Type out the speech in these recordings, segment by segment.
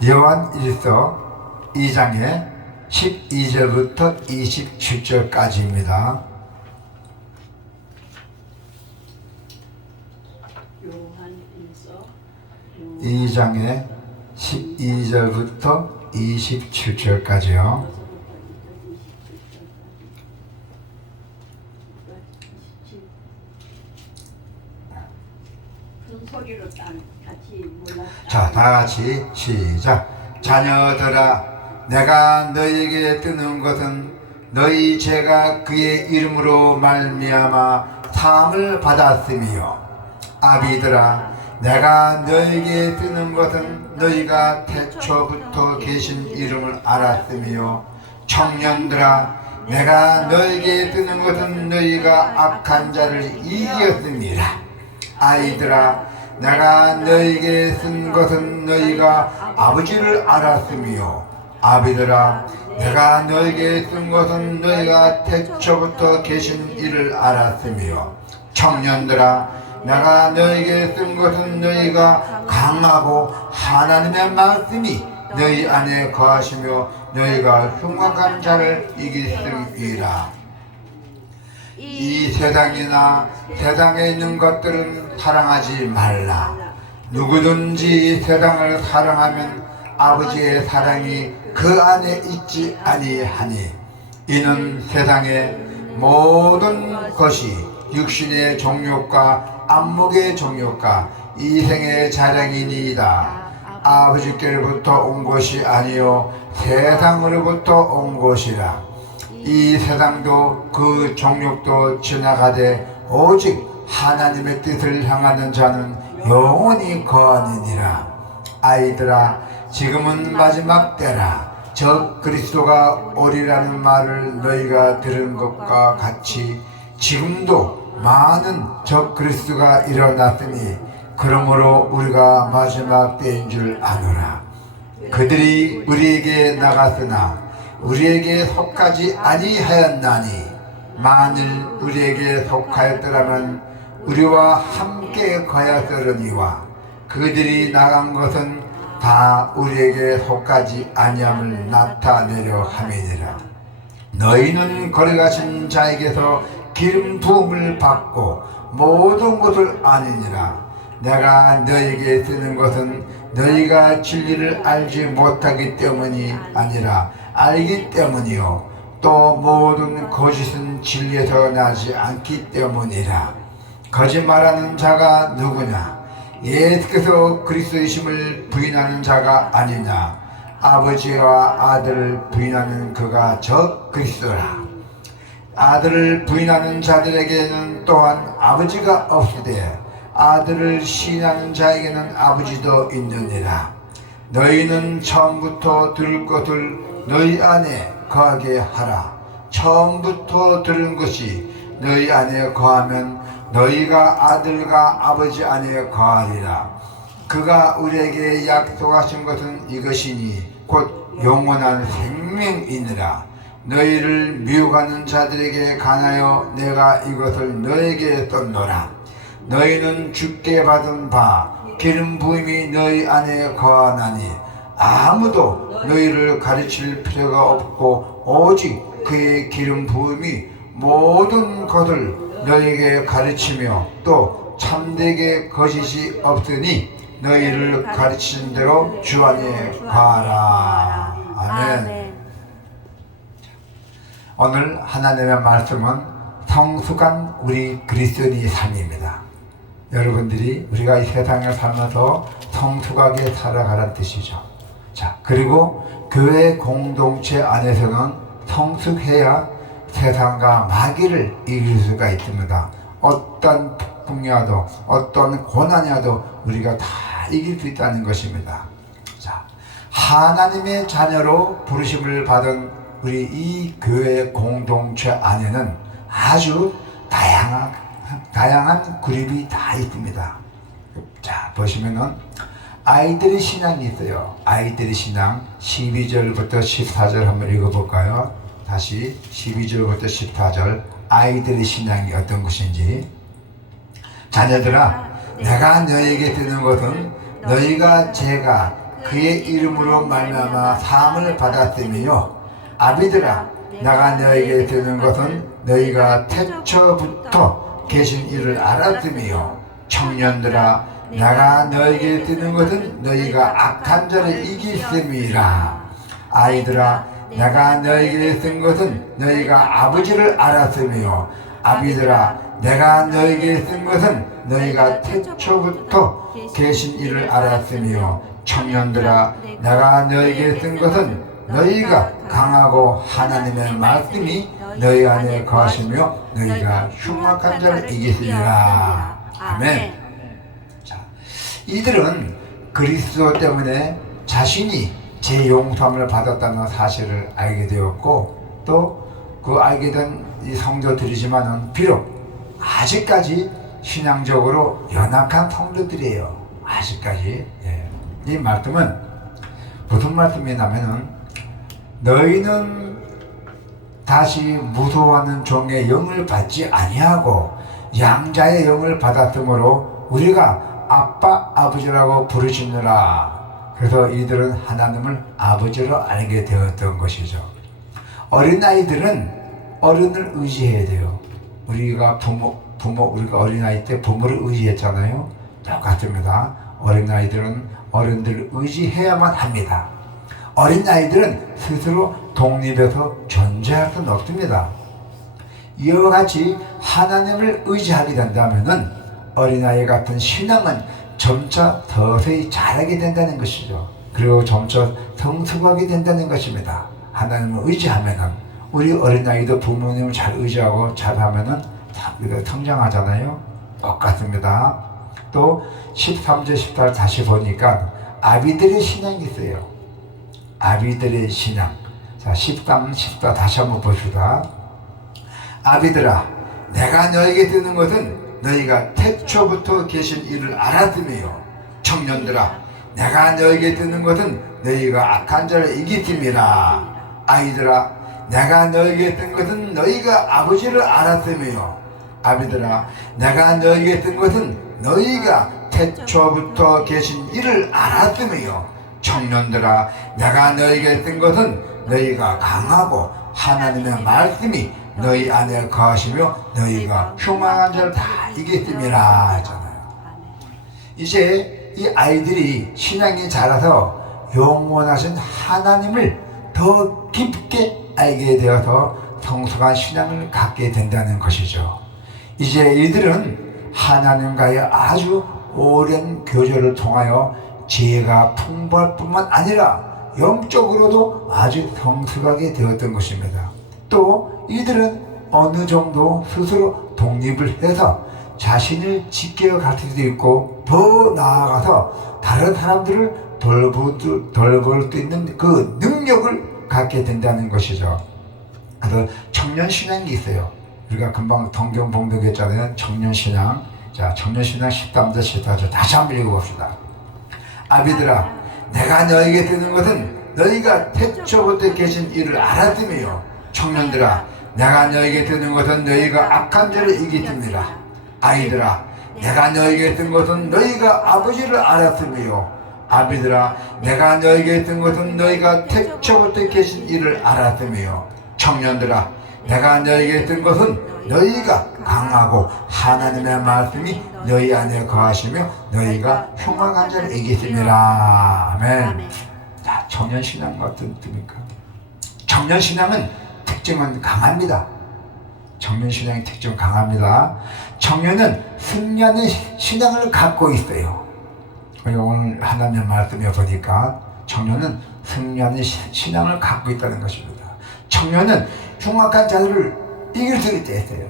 요한일서 2장의 12절부터 27절까지입니다. 요한일서 2장의 12절부터 27절까지요. 소리로 같이 자, 다 같이 시작. 자녀들아, 내가 너희에게 뜨는 것은 너희 죄가 그의 이름으로 말미암아 사함을 받았음이요. 아비들아, 내가 너희에게 뜨는 것은 너희가 태초부터 계신 이름을 알았음이요. 청년들아, 내가 너희에게 뜨는 것은 너희가 악한 자를 이겼음이라. 아이들아, 내가 너희에게 쓴 것은 너희가 아버지를 알았으며, 아비들아, 내가 너희에게 쓴 것은 너희가 태초부터 계신 이를 알았으며, 청년들아, 내가 너희에게 쓴 것은 너희가 강하고 하나님의 말씀이 너희 안에 거하시며 너희가 흉악한 자를 이기음이라. 이 세상이나 세상에 있는 것들은 사랑하지 말라. 누구든지 이 세상을 사랑하면 아버지의 사랑이 그 안에 있지 아니하니, 이는 세상의 모든 것이 육신의 정욕과 안목의 정욕과 이생의 자랑이니이다. 아버지께로부터 온 것이 아니요 세상으로부터 온 것이라. 이 세상도 그 정욕도 지나가되 오직 하나님의 뜻을 향하는 자는 영원히 거하느니라. 아이들아, 지금은 마지막 때라. 저 그리스도가 오리라는 말을 너희가 들은 것과 같이 지금도 많은 저 그리스도가 일어났으니, 그러므로 우리가 마지막 때인 줄 아노라. 그들이 우리에게 나갔으나 우리에게 속하지 아니하였나니, 만일 우리에게 속하였더라면 우리와 함께 거하였으려니와 그들이 나간 것은 다 우리에게 속하지 아니함을 나타내려 함이니라. 너희는 거룩하신 자에게서 기름 부음을 받고 모든 것을 아니니라. 내가 너희에게 쓰는 것은 너희가 진리를 알지 못하기 때문이 아니라 알기 때문이요, 또 모든 거짓은 진리에서 나지 않기 때문이라. 거짓말하는 자가 누구냐? 예수께서 그리스도이심을 부인하는 자가 아니냐? 아버지와 아들을 부인하는 그가 저 그리스도라. 아들을 부인하는 자들에게는 또한 아버지가 없으되 아들을 시인하는 자에게는 아버지도 있느니라. 너희는 처음부터 들을 것을 너희 안에 거하게 하라. 처음부터 들은 것이 너희 안에 거하면 너희가 아들과 아버지 안에 거하리라. 그가 우리에게 약속하신 것은 이것이니 곧 영원한 생명이니라. 너희를 미혹하는 자들에게 관하여 내가 이것을 너에게 썼노라. 너희는 주께 받은 바 기름 부음이 너희 안에 거하나니 아무도 너희를 가르칠 필요가 없고 오직 그의 기름 부음이 모든 것을 너희에게 가르치며 또 참되게 거짓이 없으니 너희를 가르치는 대로 주 안에 거하라. 아멘. 오늘 하나님의 말씀은 성숙한 우리 그리스도인의 삶입니다. 여러분들이 우리가 이 세상을 살면서 성숙하게 살아가라는 뜻이죠. 자, 그리고 교회 공동체 안에서는 성숙해야 세상과 마귀를 이길 수가 있습니다. 어떤 폭풍이 와도 어떤 고난이 와도 우리가 다 이길 수 있다는 것입니다. 자, 하나님의 자녀로 부르심을 받은 우리 이 교회 공동체 안에는 아주 다양한 그룹이 다 있습니다. 자, 보시면은 아이들의 신앙이 있어요. 아이들의 신앙 12절부터 14절 한번 읽어볼까요? 다시 12절부터 14절 아이들의 신앙이 어떤 것인지. 자녀들아, 내가 너희에게 드는 것은 너희가 제가 그의 이름으로 말미암아 사함을 받았으며 아비들아 내가 너에게 드는 것은 너희가 태초부터 계신 이를 알았으며 청년들아 내가 너에게 드는 것은 너희가 악한 자를 이기심이라. 아이들아 내가 너에게 쓴 것은 너희가 아버지를 알았으며 아비들아 내가 너에게 쓴 것은 너희가 태초부터 계신 이를 알았으며 청년들아 내가 너에게 쓴 것은 너희가 강하고 하나님의 말씀이 너희 안에 거하시며 너희가 흉악한 자를 이기시리라. 아멘. 자, 이들은 그리스도 때문에 자신이 제 용서함을 받았다는 사실을 알게 되었고 또 그 알게 된 이 성도들이지만은 비록 아직까지 신앙적으로 연약한 성도들이에요. 아직까지. 이 말씀은 무슨 말씀이냐면은 너희는 다시 무소하는 종의 영을 받지 아니하고 양자의 영을 받았으므로 우리가 아빠 아버지라고 부르시느라. 그래서 이들은 하나님을 아버지로 알게 되었던 것이죠. 어린아이들은 어른을 의지해야 돼요. 우리가 우리가 어린아이 때 부모를 의지했잖아요. 똑같습니다. 어린아이들은 어른들을 의지해야만 합니다. 어린아이들은 스스로 독립해서 존재할 수는 없습니다. 이와 같이 하나님을 의지하게 된다면 어린아이 같은 신앙은 점차 서서히 자라게 된다는 것이죠. 그리고 점차 성숙하게 된다는 것입니다. 하나님을 의지하면 우리 어린아이도 부모님을 잘 의지하고 잘하면 우리가 성장하잖아요. 똑같습니다. 또 13절 14절 다시 보니까 아비들의 신앙이 있어요. 아비들의 신앙. 자, 13, 14 다시 한번 봅시다. 아비들아 내가 너에게 드는 것은 너희가 태초부터 계신 이를 알았으며 청년들아 내가 너에게 드는 것은 너희가 악한 자를 이기심이라. 아이들아 내가 너에게 든 것은 너희가 아버지를 알았으며 아비들아 내가 너에게 든 것은 너희가 태초부터 계신 이를 알았으며 청년들아 내가 너에게 든 것은 너희가 강하고 하나님의 말씀이 너희 안에 거하시며 너희가 흉악한 자를 다 이겼음이라 하잖아요. 이제 이 아이들이 신앙이 자라서 영원하신 하나님을 더 깊게 알게 되어서 성숙한 신앙을 갖게 된다는 것이죠. 이제 이들은 하나님과의 아주 오랜 교제를 통하여 지혜가 풍부할 뿐만 아니라 영적으로도 아주 성숙하게 되었던 것입니다. 또 이들은 어느 정도 스스로 독립을 해서 자신을 지켜갈 수도 있고 더 나아가서 다른 사람들을 돌볼 수 있는 그 능력을 갖게 된다는 것이죠. 그래서 청년신앙이 있어요. 우리가 금방 성경 봉독했잖아요. 청년신앙. 자, 청년신앙 13절 14절 다시 한번 읽어봅시다. 아비들아 내가 너에게 드는 것은 너희가 태초부터 계신 이를 알았으며 청년들아 내가 너에게 드는 것은 너희가 악한 자를 이기심이라. 아이들아 내가 너에게 든 것은 너희가 아버지를 알았으며 아비들아 내가 너에게 든 것은 너희가 태초부터 계신 이를 알았으며 청년들아 내가 너에게 든 것은 너희가 강하고 하나님의 말씀이 너희 안에 거하시며 너희가 흉악한 자를 이기심이라. 아멘. 자, 청년신앙 어떤 뜻입니까? 청년신앙은 특징은 강합니다. 청년신앙의 특징은 강합니다. 청년은 승리하는 신앙을 갖고 있어요. 오늘 하나님의 말씀에 보니까 청년은 승리하는 신앙을 갖고 있다는 것입니다. 청년은 흉악한 자를 이길 수 있다 했어요.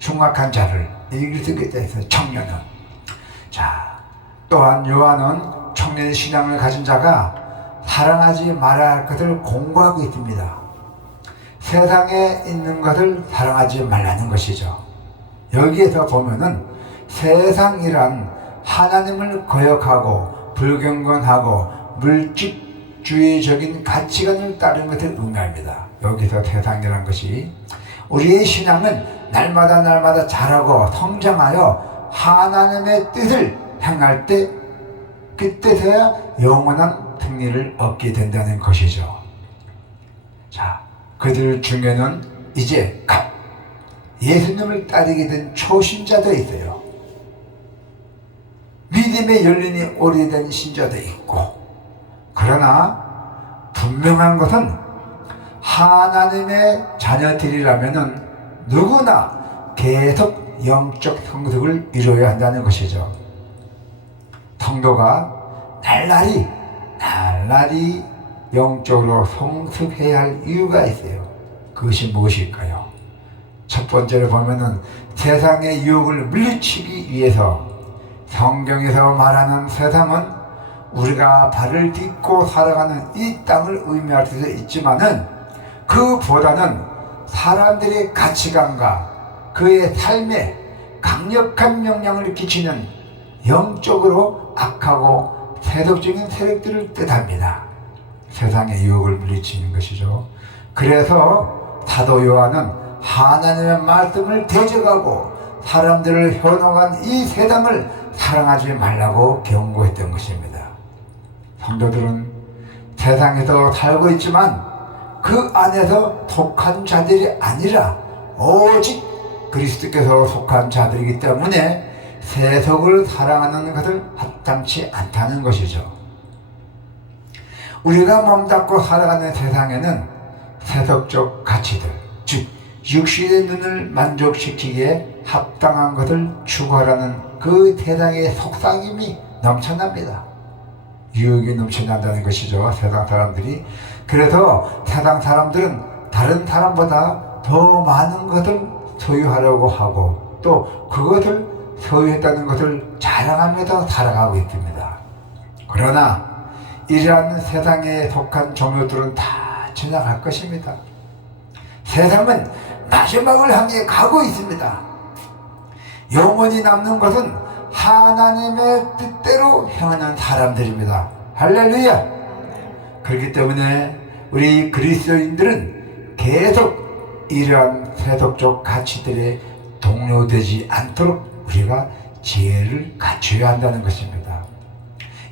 흉악한 자를 이길 수 있다 했어요. 청년은. 자, 또한 요한은 청년 신앙을 가진 자가 사랑하지 말아야 할 것을 공부하고 있습니다. 세상에 있는 것을 사랑하지 말라는 것이죠. 여기에서 보면은 세상이란 하나님을 거역하고 불경건하고 물질주의적인 가치관을 따르는 것을 의미합니다. 여기서 세상이란 것이 우리의 신앙은 날마다 자라고 성장하여 하나님의 뜻을 행할 때 그때서야 영원한 승리를 얻게 된다는 것이죠. 자, 그들 중에는 이제 각 예수님을 따르게 된 초신자도 있어요. 믿음의 연륜이 오래된 신자도 있고, 그러나 분명한 것은 하나님의 자녀들이라면은 누구나 계속 영적 성숙을 이루어야 한다는 것이죠. 성도가 날라리 영적으로 성숙해야 할 이유가 있어요. 그것이 무엇일까요? 첫 번째로 보면은 세상의 유혹을 물리치기 위해서 성경에서 말하는 세상은 우리가 발을 딛고 살아가는 이 땅을 의미할 수 있지만은 그보다는 사람들의 가치관과 그의 삶에 강력한 영향을 끼치는 영적으로 악하고 세속적인 세력들을 뜻합니다. 세상의 유혹을 물리치는 것이죠. 그래서 사도 요한은 하나님의 말씀을 대적하고 사람들을 현혹한 이 세상을 사랑하지 말라고 경고했던 것입니다. 성도들은 세상에서 살고 있지만 그 안에서 속한 자들이 아니라 오직 그리스도께서 속한 자들이기 때문에 세속을 사랑하는 것을 합당치 않다는 것이죠. 우리가 몸담고 살아가는 세상에는 세속적 가치들, 즉 육신의 눈을 만족시키기에 합당한 것을 추구하라는 그 세상의 속삭임이 넘쳐납니다. 유혹이 넘쳐난다는 것이죠, 세상 사람들이. 그래서 세상 사람들은 다른 사람보다 더 많은 것을 소유하려고 하고 또 그것을 소유했다는 것을 자랑하면서 살아가고 있습니다. 그러나 이러한 세상에 속한 종교들은 다 지나갈 것입니다. 세상은 마지막을 향해 가고 있습니다. 영원히 남는 것은 하나님의 뜻대로 행하는 사람들입니다. 할렐루야! 그렇기 때문에 우리 그리스도인들은 계속 이러한 세속적 가치들에 동요되지 않도록 우리가 지혜를 갖춰야 한다는 것입니다.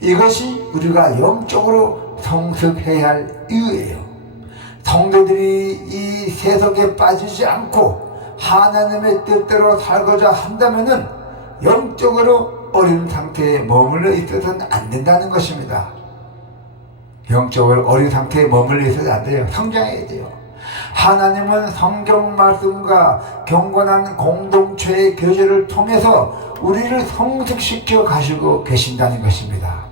이것이 우리가 영적으로 성숙해야 할 이유예요. 성도들이 이 세속에 빠지지 않고 하나님의 뜻대로 살고자 한다면은 영적으로 어린 상태에 머물러 있어서는 안 된다는 것입니다. 영적으로 어린 상태에 머물러 있어서는 안 돼요. 성장해야 돼요. 하나님은 성경 말씀과 경건한 공동체의 교제를 통해서 우리를 성숙시켜 가시고 계신다는 것입니다.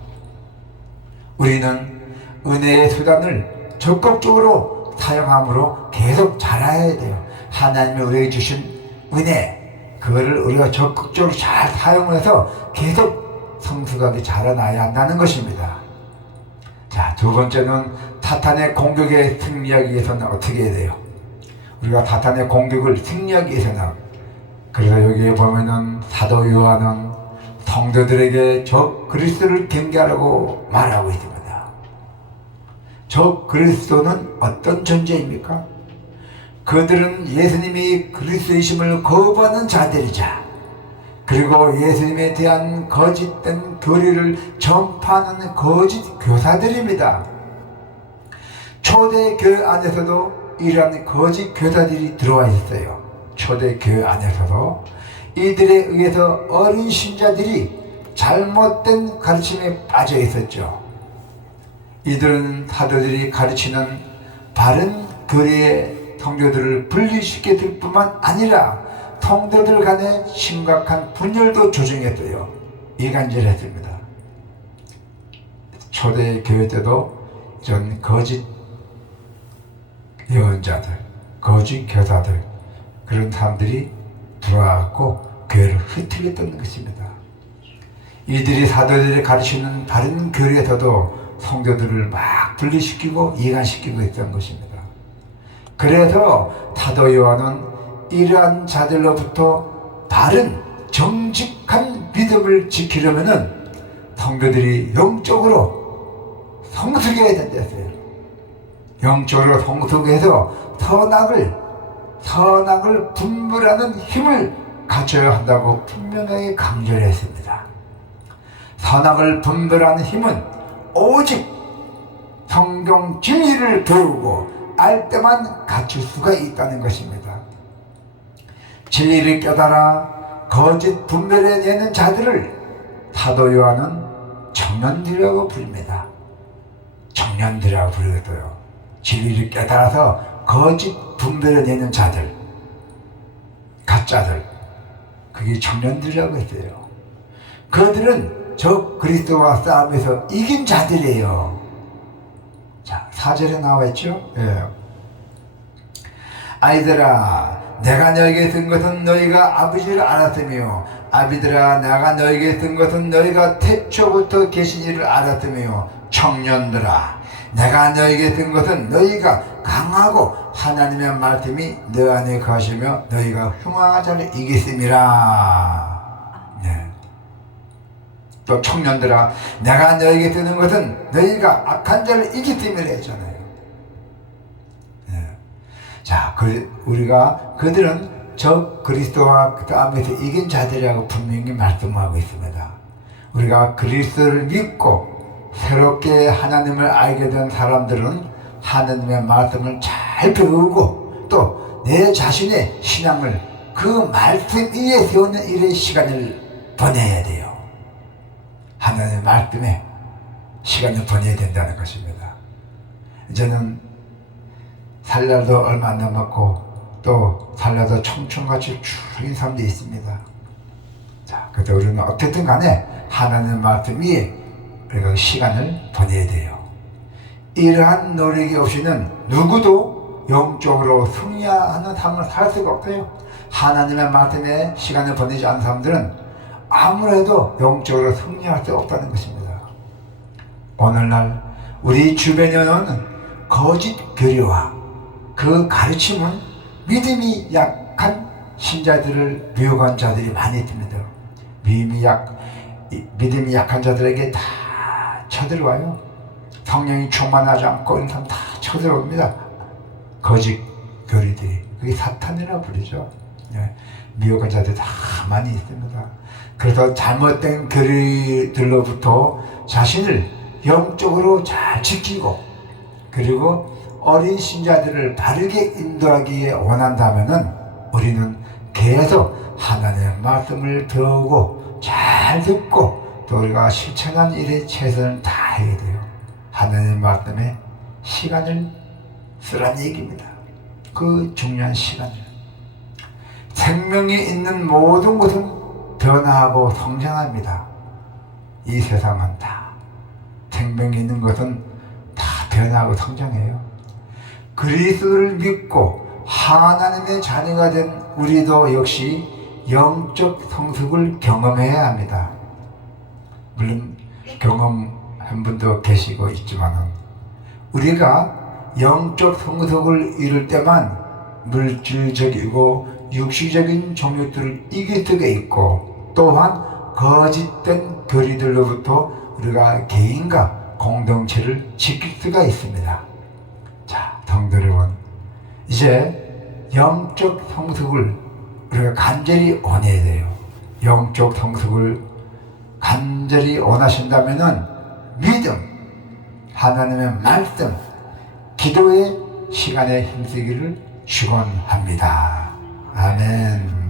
우리는 은혜의 수단을 적극적으로 사용함으로 계속 자라야 돼요. 하나님이 우리에게 주신 은혜, 그거를 우리가 적극적으로 잘 사용해서 계속 성숙하게 자라나야 한다는 것입니다. 자, 두 번째는 사탄의 공격에 승리하기 위해서는 어떻게 해야 돼요? 우리가 사탄의 공격을 승리하기 위해서는, 그래서 여기에 보면은 사도 요한은 성도들에게 저 그리스도를 경계하라고 말하고 있습니다. 저 그리스도는 어떤 존재입니까? 그들은 예수님이 그리스도이심을 거부하는 자들이자, 그리고 예수님에 대한 거짓된 교리를 전파하는 거짓 교사들입니다. 초대교회 안에서도 이러한 거짓 교사들이 들어와 있어요. 초대교회 안에서도 이들에 의해서 어린 신자들이 잘못된 가르침에 빠져 있었죠. 이들은 사도들이 가르치는 바른 교리의 성도들을 분리시킬 뿐만 아니라 성도들 간에 심각한 분열도 조정했어요. 이간질했습니다. 초대교회 때도 이런 거짓 예언자들, 거짓 교사들, 그런 사람들이 들어와갖고 교회를 흩뜨렸던 것입니다. 이들이 사도들이 가르치는 바른 교리에서도 성도들을 막 분리시키고 이간시키고 있던 것입니다. 그래서 사도 요한은 이러한 자들로부터 바른 정직한 믿음을 지키려면은 성도들이 영적으로 성숙해야 된다고요. 영적으로 성숙해서 선악을 분별하는 힘을 갖춰야 한다고 분명하게 강조를 했습니다. 선악을 분별하는 힘은 오직 성경 진리를 배우고 알 때만 갖출 수가 있다는 것입니다. 진리를 깨달아 거짓 분별해내는 자들을 사도 요한은 청년들이라고 부릅니다. 청년들이라고 부르거든요. 진리를 깨달아서 거짓 분별해내는 자들, 가짜들, 그게 청년들이라고 했어요. 그들은 저 그리스도와 싸움에서 이긴 자들이에요. 자, 4절에 나와 있죠? 예. 아이들아, 내가 너에게 쓴 것은 너희가 아버지를 알았으며, 아비들아, 내가 너에게 쓴 것은 너희가 태초부터 계신 이를 알았으며, 청년들아, 내가 너에게 쓴 것은 너희가 강하고 하나님의 말씀이 너 안에 거하시며 너희가 흉악한 자를 이겼음이라. 네. 또 청년들아, 내가 너에게 쓰는 것은 너희가 악한 자를 이겼음이라 했잖아요. 네. 자, 우리가 그들은 저 그리스도와 싸움에서 이긴 자들이라고 분명히 말씀하고 있습니다. 우리가 그리스도를 믿고 새롭게 하나님을 알게 된 사람들은 하나님의 말씀을 잘 배우고 또 내 자신의 신앙을 그 말씀 위에 세우는 일의 시간을 보내야 돼요. 하나님의 말씀에 시간을 보내야 된다는 것입니다. 이제는 살 날도 얼마 안 남았고 또 살 날도 청춘같이 죽인 사람도 있습니다. 자, 그래서 우리는 어쨌든 간에 하나님의 말씀 위에 우리가 시간을 보내야 돼요. 이러한 노력이 없이는 누구도 영적으로 승리하는 삶을 살 수가 없어요. 하나님의 말씀에 시간을 보내지 않는 사람들은 아무래도 영적으로 승리할 수 없다는 것입니다. 오늘날 우리 주변에는 거짓 교리와 그 가르침은 믿음이 약한 신자들을 미혹한 자들이 많이 있습니다. 믿음이 약한 자들에게 다 쳐들어와요. 성령이 충만하지 않고 이런 사람 다 쳐들어옵니다. 거짓 교리들이. 그게 사탄이라고 부르죠. 네. 미혹한 자들이 다 많이 있습니다. 그래서 잘못된 교리들로부터 자신을 영적으로 잘 지키고 그리고 어린 신자들을 바르게 인도하기에 원한다면은 우리는 계속 하나님의 말씀을 배우고 잘 듣고 또 우리가 실천한 일에 최선을 다해야 돼요. 하나님의 말씀에 시간을 쓰라는 얘기입니다. 그 중요한 시간을. 생명이 있는 모든 것은 변화하고 성장합니다. 이 세상은 다 생명이 있는 것은 다 변화하고 성장해요. 그리스도를 믿고 하나님의 자녀가 된 우리도 역시 영적 성숙을 경험해야 합니다. 물론 경험한 분도 계시고 있지만 우리가 영적 성숙을 이룰 때만 물질적이고 육시적인 종류들을 이길 수가 있고 또한 거짓된 교리들로부터 우리가 개인과 공동체를 지킬 수가 있습니다. 자, 성도 여러분, 이제 영적 성숙을 우리가 간절히 원해야 돼요. 영적 성숙을 간절히 원하신다면은 믿음, 하나님의 말씀, 기도의 시간에 힘쓰기를 축원합니다. 아멘.